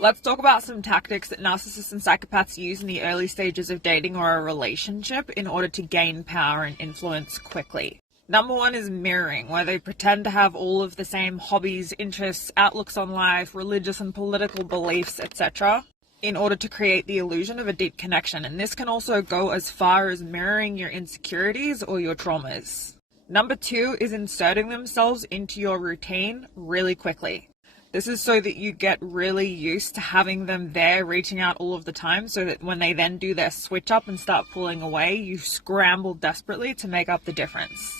Let's talk about some tactics that narcissists and psychopaths use in the early stages of dating or a relationship in order to gain power and influence quickly. Number one is mirroring, where they pretend to have all of the same hobbies, interests, outlooks on life, religious and political beliefs, etc., in order to create the illusion of a deep connection. And this can also go as far as mirroring your insecurities or your traumas. Number two is inserting themselves into your routine really quickly. This is so that you get really used to having them there reaching out all of the time, so that when they then do their switch up and start pulling away, you scramble desperately to make up the difference.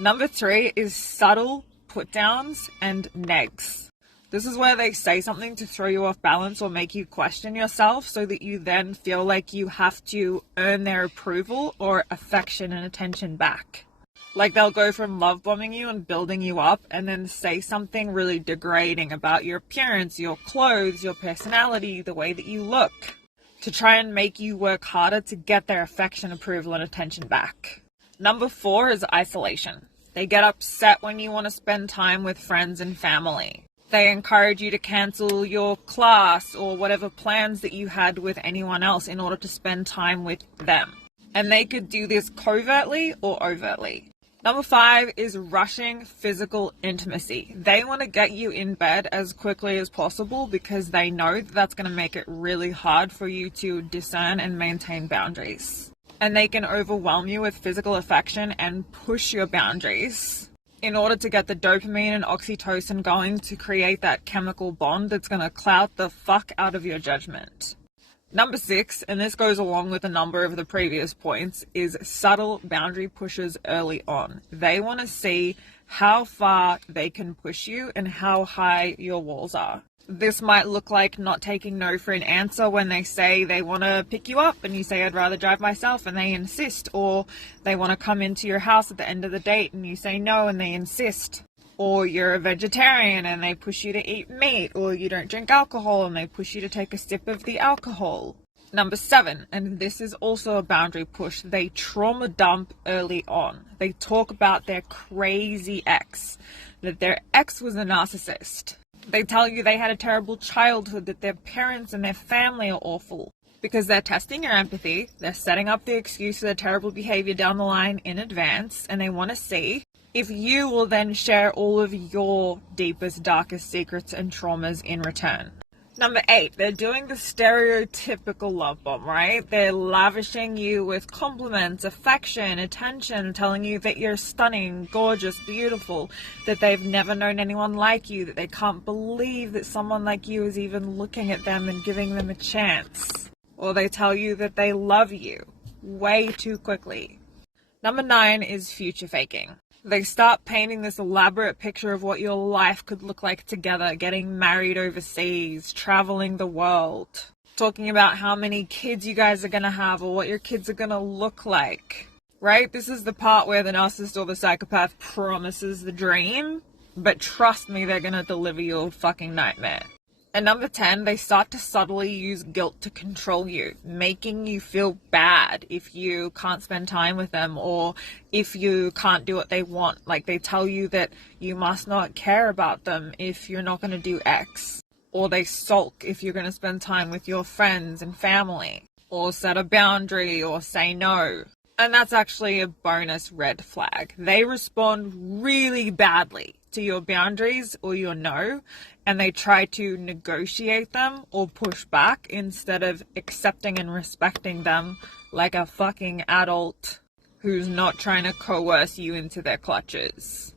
Number three is subtle put downs and negs. This is where they say something to throw you off balance or make you question yourself, so that you then feel like you have to earn their approval or affection and attention back. Like, they'll go from love bombing you and building you up and then say something really degrading about your appearance, your clothes, your personality, the way that you look, to try and make you work harder to get their affection, approval, and attention back. Number four is isolation. They get upset when you want to spend time with friends and family. They encourage you to cancel your class or whatever plans that you had with anyone else in order to spend time with them. And they could do this covertly or overtly. Number five is rushing physical intimacy. They want to get you in bed as quickly as possible because they know that that's going to make it really hard for you to discern and maintain boundaries. And they can overwhelm you with physical affection and push your boundaries in order to get the dopamine and oxytocin going to create that chemical bond that's going to cloud the fuck out of your judgment. Number six, and this goes along with a number of the previous points, is subtle boundary pushes early on. They want to see how far they can push you and how high your walls are. This might look like not taking no for an answer when they say they want to pick you up and you say, I'd rather drive myself, and they insist. Or they want to come into your house at the end of the date and you say no and they insist. Or you're a vegetarian and they push you to eat meat. Or you don't drink alcohol and they push you to take a sip of the alcohol. Number seven, and this is also a boundary push, they trauma dump early on. They talk about their crazy ex, that their ex was a narcissist. They tell you they had a terrible childhood, that their parents and their family are awful. Because they're testing your empathy, they're setting up the excuse for their terrible behavior down the line in advance, and they want to see if you will then share all of your deepest, darkest secrets and traumas in return. Number eight, they're doing the stereotypical love bomb, right? They're lavishing you with compliments, affection, attention, telling you that you're stunning, gorgeous, beautiful, that they've never known anyone like you, that they can't believe that someone like you is even looking at them and giving them a chance. Or they tell you that they love you way too quickly. Number nine is future faking. They start painting this elaborate picture of what your life could look like together, getting married overseas, traveling the world, talking about how many kids you guys are going to have or what your kids are going to look like, right? This is the part where the narcissist or the psychopath promises the dream, but trust me, they're going to deliver you a fucking nightmare. And number 10, they start to subtly use guilt to control you, making you feel bad if you can't spend time with them or if you can't do what they want. Like, they tell you that you must not care about them if you're not going to do X. Or they sulk if you're going to spend time with your friends and family. Or set a boundary or say no. And that's actually a bonus red flag. They respond really badly to your boundaries or your no, and they try to negotiate them or push back instead of accepting and respecting them like a fucking adult who's not trying to coerce you into their clutches.